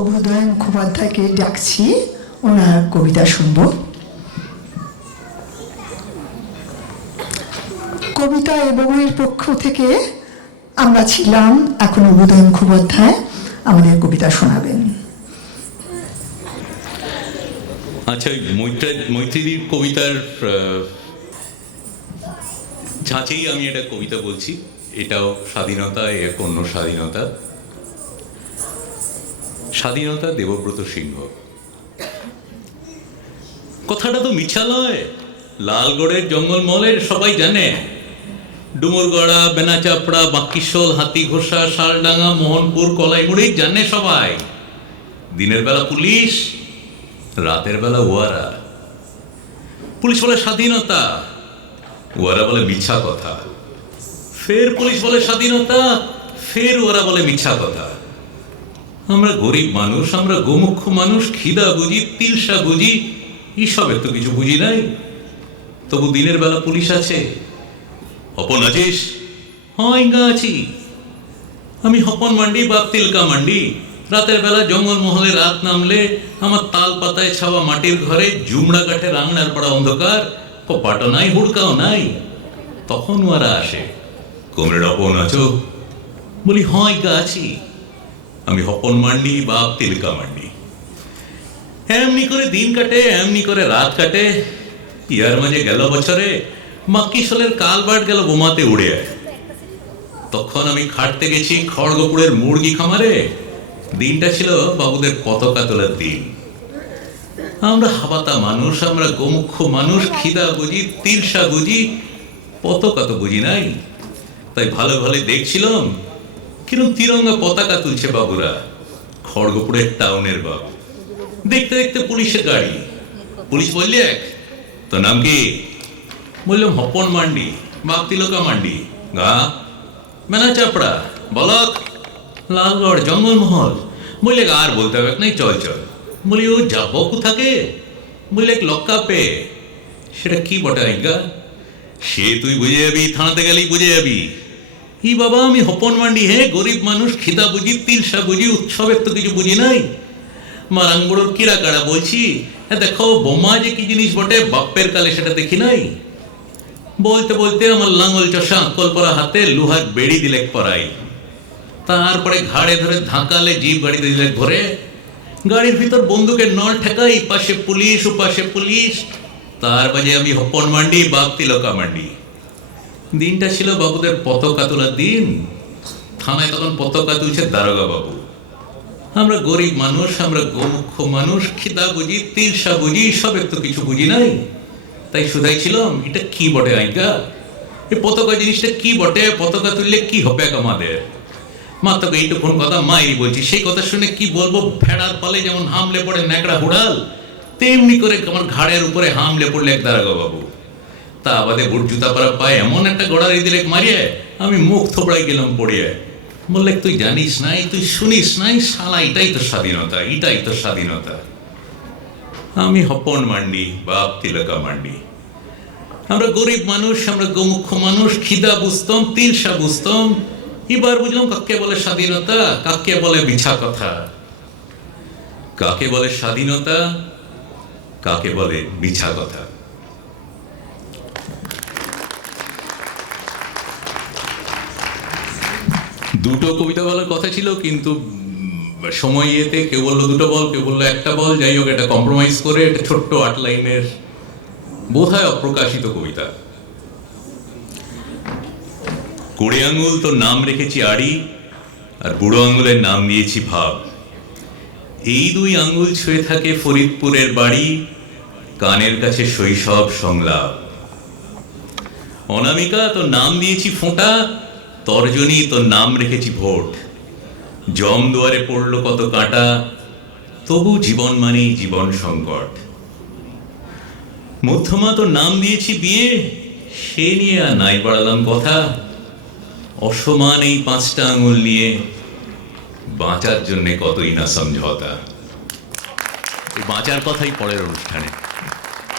উদয়ন মুখোপাধ্যায়কে ডাকছি, ওনার কবিতা শুনব। কবিতা এবং এর পক্ষ থেকে আমরা ছিলাম, এখন উদয়ন মুখোপাধ্যায় আমাদের কবিতা শোনাবেন। আচ্ছা, মৈত্রীদির কবিতার ছাঁচেই আমি এটা কবিতা বলছি। এটাও স্বাধীনতা, এক অন্য স্বাধীনতা। স্বাধীনতা, দেবব্রত সিংহ। কথাটা তো মিছা নয়, লালগড়ের জঙ্গলমহলের সবাই জানে। ডুমুরগড়া, বেনাচাপড়া, বাঁকিশোল, হাতিঘোষা, শালডাঙ্গা, মোহনপুর, কলাইমুড়ি জানে সবাই। দিনের বেলা পুলিশ, রাতের বেলা ওয়ারা। পুলিশ বলে স্বাধীনতা, ওয়ারা বলে মিথ্যা কথা। ফের পুলিশ বলে স্বাধীনতা, ফের ওরা বলে মিথ্যা কথা। আমরা গরিব মানুষ, আমরা গোমুখ মানুষ, খিদা বুঝি, তিলসা বুঝি, এইসবের তো কিছু বুঝি নাই। তবু দিনের বেলা পুলিশ আছে। হপন আছিস? হয় গা আছি। আমি হপন মান্ডি, বাপ তিলকা মান্ডি। রাতের বেলা জঙ্গলমহলে রাত নামলে আমার তাল পাতায় ছাওয়া মাটির ঘরে জুমড়া কাঠে রাঙনার পড়া অন্ধকার, কপাটও নাই, হুড়কাও নাই। তখন ওরা আসে, কমরেড হপন আছো? বলি হয় গা আছি। আমি হপন মান্ডি, বাপ তিলকা মান্ডি। এমনি করে দিন কাটে, এমনি করে রাত কাটে। ইয়ার মাঝে গেল বছরে মাক্কিশোলের কালবাট গেল বোমাতে উড়ে। তখন আমি খাটতে গেছি খড়গপুরের মুরগি খামারে। দিনটা ছিল বাবুদের পতাকা তোলার দিন। আমরা হাবাতা মানুষ, আমরা গোমুখ মানুষ, খিদা বুঝি, তিলসা বুঝি, পতাকা তো বুঝি নাই। তাই ভালো ভালো দেখছিলাম কিরম তিরঙ্গা পতাকা তুলছে বাবুরা, খড়গপুরের টাউনের বাবু। দেখতে দেখতে পুলিশের গাড়ি। পুলিশ বললে, এক তোর নাম কি? বললাম হপন মান্ডি, বাপ তিলকা মান্ডি। গা? বেনাচাপড়া, বলক, লালগড়, জঙ্গলমহল। বললে আর বলতে হবে নাই, চল চল। বলি ও যাবো কোথাকে? বললে লক্কা পে। সেটা কি বটে আজ্ঞা? সে তুই বুঝে যাবি, থানাতে গেলেই বুঝে যাবি। ই বাবা, আমি হপন মান্ডি, হে গরিব মানুষ, খিদা বুঝি, তিলসা বুঝি, উৎসবের তো কিছু বুঝি নাই। মারাঙ্গুড়োর কিরা কাড়া বলছি, দেখো বোমা যে কি জিনিস বটে, বাপ্পের কালে সেটা দেখি নাই। বলতে বলতে আমার লাঙ্গল চষা আঁকল পরা হাতে লোহার বেড়ি দিলেক পরাই। তারপরে ঘাড়ে ধরে ধাঁকালে জিপ গাড়িতে দিলেক ভরে। গাড়ির ভিতর বন্দুকের নল ঠেকাই, পাশে পুলিশ, ওপাশে পুলিশ। তার বাজে আমি হপন মান্ডি, বাপ তিলকা মান্ডি। দিনটা ছিল বাবুদের পতাকা তোলার দিন। থানায় তখন পতাকা তুলছে দারোগা বাবু। আমরা গরিব মানুষ, আমরা গোমুখ মানুষ, খিদা বুঝি, তিলসা বুঝি, সবের তো কিছু বুঝি নাই। তাই শুধাই ছিলাম, এটা কি বটে আজ্ঞা? এই পতাকা জিনিসটা কি বটে? পতাকা তুললে কি হবে আমাদের? মা তোকে এইটুকুন কথা মায়েরই বলছি। সেই কথা শুনে কি বলবো, ভেড়ার পালে যেমন হামলে পড়ে ন্যাকড়া হুড়াল, তেমনি করে আমার ঘাড়ের উপরে হামলে পড়লে এক দারোগা বাবু। তা বাদে বুট জুতা পরা পায়ে এমন একটা গড়ারি দিলে মারিয়ে আমি মুখ থোবড়াই গেলাম পড়িয়ে। বললে তুই জানিস নাই, তুই শুনিস নাই, শালা এটাই তো স্বাধীনতা, এটাই তো স্বাধীনতা। আমি হপন মান্ডি, বাপ তিলকা মান্ডি। আমরা গরিব মানুষ, আমরা গোমুখ মানুষ, খিদা বুঝতাম, তিলসা বুঝতাম। এবার বুঝলাম কাকে বলে স্বাধীনতা, কাকে বলে মিছা কথা, কাকে বলে স্বাধীনতা, কাকে বলে মিছা কথা। দুটো কবিতা বলার কথা ছিল, কিন্তু সময় এতে কেউ বললো দুটো বল, কেউ বললো একটা বল। যাই হোক, এটা কম্প্রোমাইজ করে এটা ছোট্ট 8 লাইনের বোধহয় অপ্রকাশিত কবিতা। কুড়ে আঙুল তোর নাম রেখেছি আড়ি, আর বুড়ো আঙুলের নাম দিয়েছি ভাব। এই দুই আঙুল ছুঁয়ে থাকে ফরিদপুরের বাড়ি, কানের কাছে শৈশব সংলাপ। অনামিকা তোর নাম দিয়েছি ফোঁটা, তর্জনী তোর নাম রেখেছি ভোট। জম দুয়ারে পড়ল কত কাঁটা, তবু জীবন মানেই জীবন সংকট। মধ্যমা তোর নাম দিয়েছি বিয়ে, সে নিয়ে আর নাই বাড়ালাম কথা। অসমান এই 5টা আঙুল নিয়ে বাঁচার জন্যে কতই না সমঝোতা। বাঁচার কথাই পরের অনুষ্ঠানে।